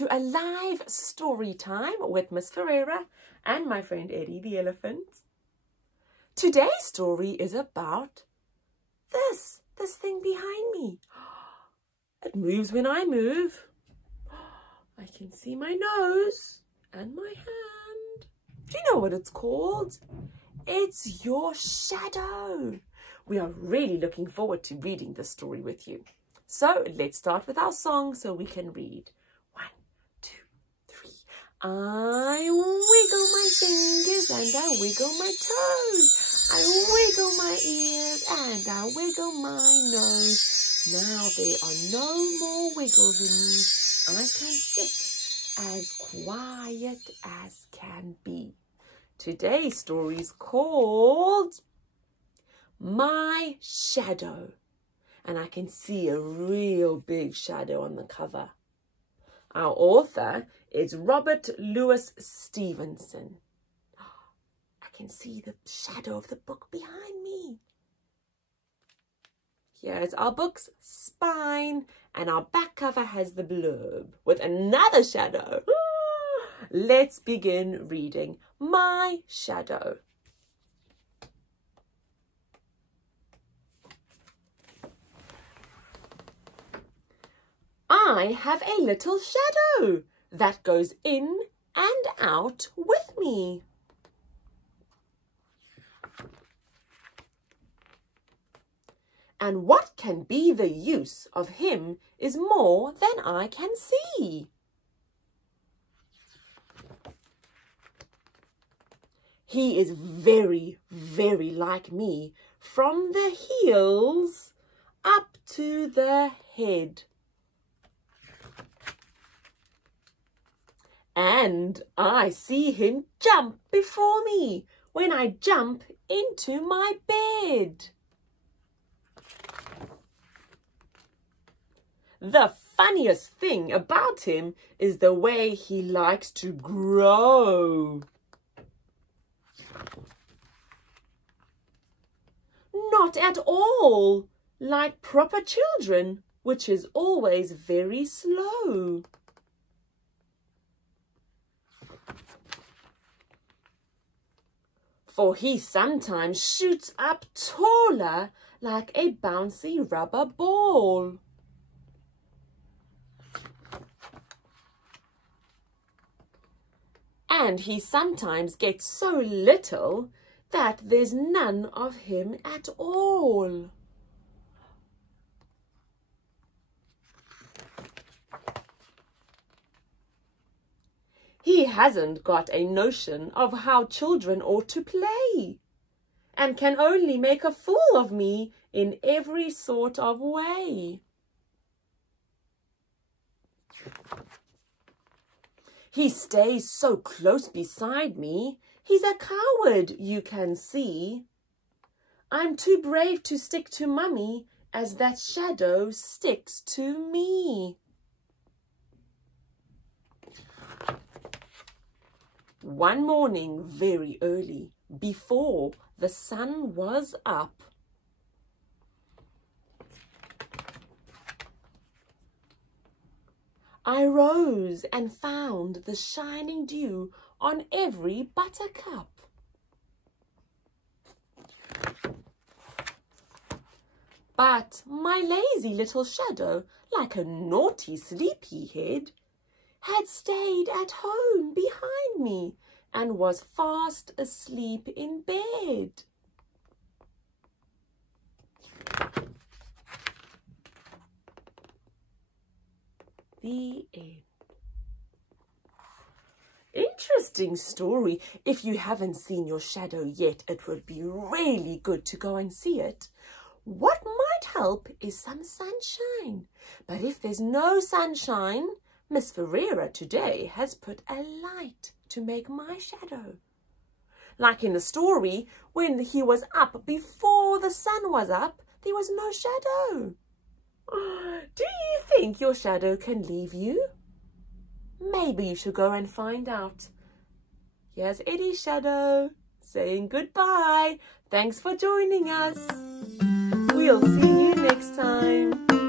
to a live story time with Miss Ferreira and my friend Eddie the elephant. Today's story is about this thing behind me. It moves when I move. I can see my nose and my hand. Do you know what it's called? It's your shadow. We are really looking forward to reading this story with you. So let's start with our song so we can read. 1, 2, 3. I wiggle my fingers and I wiggle my toes. I wiggle my ears and I wiggle my nose. Now there are no more wiggles in me. I can sit as quiet as can be. Today's story is called My Shadow. And I can see a real big shadow on the cover. Our author is Robert Louis Stevenson. I can see the shadow of the book behind me. Here's our book's spine, and our back cover has the blurb with another shadow. Let's begin reading My Shadow. I have a little shadow that goes in and out with me. And what can be the use of him is more than I can see. He is very, very like me from the heels up to the head. And I see him jump before me when I jump into my bed. The funniest thing about him is the way he likes to grow. Not at all like proper children, which is always very slow. For he sometimes shoots up taller like a bouncy rubber ball. And he sometimes gets so little that there's none of him at all. He hasn't got a notion of how children ought to play, and can only make a fool of me in every sort of way. He stays so close beside me, he's a coward, you can see. I'm too brave to stick to Mummy, as that shadow sticks to me. One morning very early, before the sun was up, I rose and found the shining dew on every buttercup. But my lazy little shadow, like a naughty sleepyhead, had stayed at home behind me and was fast asleep in bed. The end. Interesting story. If you haven't seen your shadow yet, it would be really good to go and see it. What might help is some sunshine. But if there's no sunshine, Miss Ferreira today has put a light to make my shadow. Like in the story, when he was up before the sun was up, there was no shadow. Do you think your shadow can leave you? Maybe you should go and find out. Here's Eddie's shadow saying goodbye. Thanks for joining us. We'll see you next time.